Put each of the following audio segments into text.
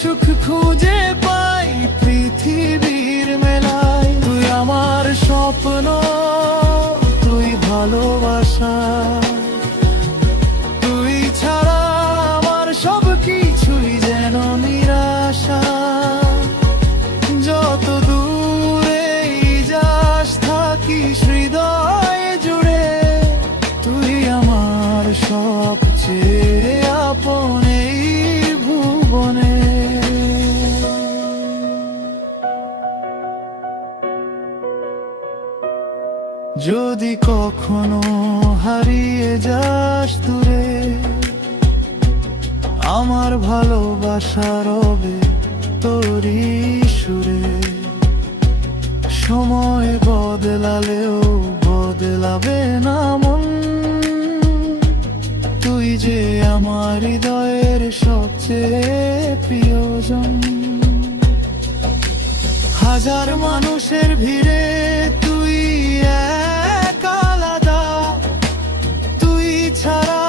সুখ খুঁজে পাই পৃথিবীর মেলায়। তুই আমার স্বপ্ন, তুই ভালোবাসা, তুই ছাড়া আমার সব কিছুই যেন নিরাশা। যত দূরেই যাস থাকিস হৃদয় জুড়ে, তুই আমার সবচেয়ে আপন এই ভুবনে। যদি কখনো হারিয়ে যাস দূরে, আমার ভালোবাসা রবে তোরই সুরে। সময় বদলালেও বদলাবে না মন, তুই যে আমার হৃদয়ের সবচেয়ে প্রিয়জন। হাজার মানুষের ভিড়ে তুই এক আলাদা, তুই ছাড়া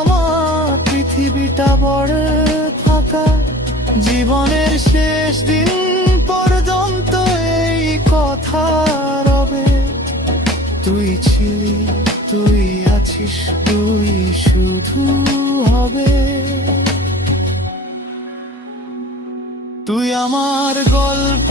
আমার পৃথিবীটা বড় ফাঁকা। জীবনের শেষ দিন পর্যন্ত এই কথা রবে, তুই ছিলি, তুই আছিস, তুই শুধু হবে। তুই আমার গল্প,